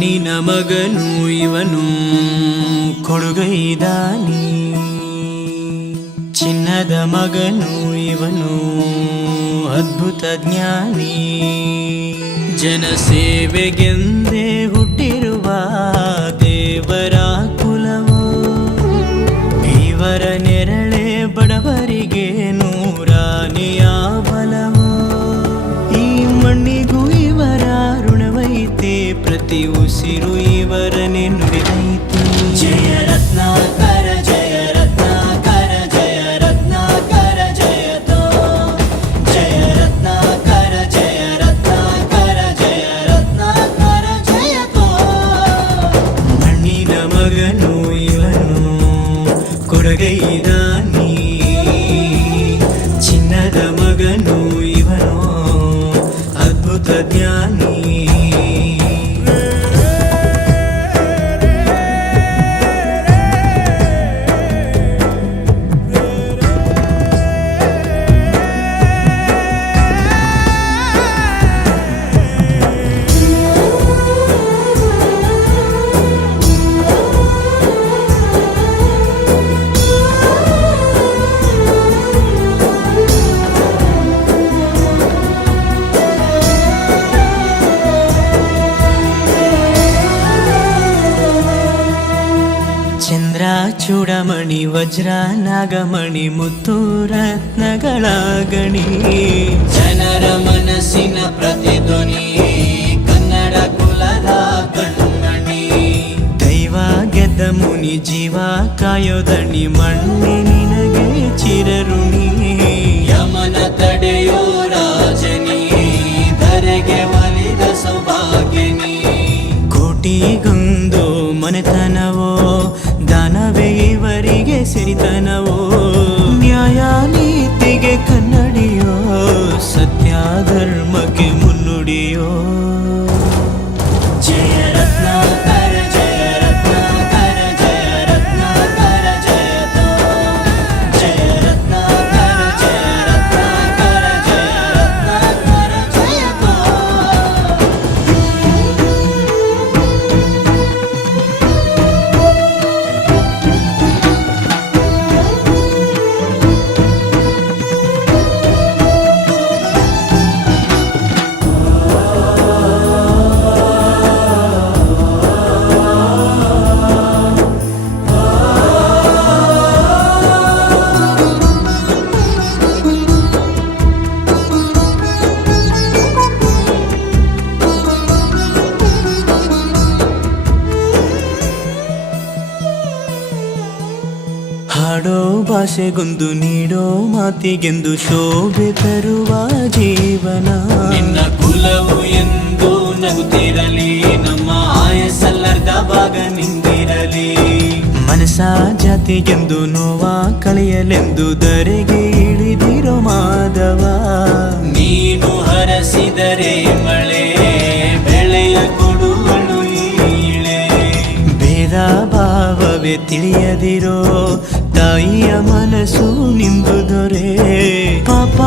ಮಣ್ಣಿನ ಮಗನು ಇವನು ಕೊಡುಗೈದಾನಿ, ಚಿನ್ನದ ಮಗನು ಇವನು ಅದ್ಭುತ ಜ್ಞಾನಿ. ಜನಸೇವೆಗೆಂದೇ ಹುಟ್ಟಿರುವ ದೇವರ ಕುಲವೋ, ಇವರ ನೆರಳೆ ಬಡವರಿಗೆ ನೂರಾನೆಯ ಬಲವೋ. ಈ ಮಣ್ಣಿಗೂ ಇವರ ಋಣವೈತೆ, ಪ್ರತಿ ಉಸಿರು ಇವರನ್ನೇ ನುಡಿದೈತೆ. ಜಯ ರತ್ನಾಕರ ಜಯ ರತ್ನಾಕರ ಜಯ ರತ್ನಾಕರ ಜಯತೋ, ಜಯ ರತ್ನಾಕರ ಜಯ ರತ್ನಾಕರ ಜಯ ರತ್ನಾಕರ ಜಯತೋ. ಮಣ್ಣಿನ ಮಗನು ಇವನು ಕೊಡುಗೈದಾನಿ, ಚಿನ್ನದ ಮಗನು ಇವನು ಅದ್ಭುತ ಜ್ಞಾನಿ. ಚಂದ್ರ ಚೂಡಮಣಿ ವಜ್ರ ನಾಗಮಣಿ ಮುತ್ತು ರತ್ನಗಳ ಗಣಿ, ಜನರ ಮನಸ್ಸಿನ ಪ್ರತಿಧ್ವನಿ ಕನ್ನಡ ಕುಲದ ಕಣ್ಮಣಿ. ದೈವ ಗೆದ್ದ ಮುನಿ ಜೀವ ಕಾಯೋದಣಿ, ಮಣ್ಣಿ ನಿನಗೆ ಚಿರಋಣಿ. ಯಮನ ತಡೆಯೋ ರಾಜನಿ, ಧರೆಗೆ ಒಲಿದ ಸೌಭಾಗ್ಯನಿ. ಕೋಟಿಗೊಂದು ಮನೆತನವೋ, ದಾನವೇ ಇವರಿಗೆ ಸಿರಿತನವೋ. ನ್ಯಾಯ ನೀತಿಗೆ ಕನ್ನಡಿಯೋ, ಸತ್ಯ ಧರ್ಮಕ್ಕೆ ಮುನ್ನುಡಿಯೋ. ಜಯ ರತ್ನಾಕರ ಜಯ ರತ್ನಾಕರ ಜಯ ರತ್ನಾಕರ ಜಯತೋ, ಜಯ ರತ್ನಾಕರ ಜಯ ರತ್ನಾಕರ ಜಯ ರತ್ನಾಕರ ಜಯತೋ. ಹಾಡೋ ಭಾಷೆಗೊಂದು ನೀಡೋ ಮಾತಿಗೆಂದು ಶೋಭೆ ತರುವ ಜೀವನ. ನಿನ್ನ ಕುಲವು ಎಂದು ನಗುತ್ತಿರಲಿ, ನಮ್ಮ ಆಯಸ್ಸಲ್ಲರ್ಧ ಭಾಗ ನಿಂದಿರಲಿ. ಮನಸ ಜಾತಿಗೆಂದು ನೋವ ಕಳೆಯಲೆಂದು ಧರೆಗೆ ಇಳಿದಿರೋ ಮಾಧವ. ನೀನು ಹರಸಿದರೆ ಮಳೆ ಬೆಳೆಯ ಕೊಡುವಳು ಈಳೆ. ಭೇದ ಭಾವವೇ ತಿಳಿಯದಿರೋ ತಾಯಿಯ ಮನಸ್ಸು ನಿಂದು ದೊರೆ. ಪಾಪ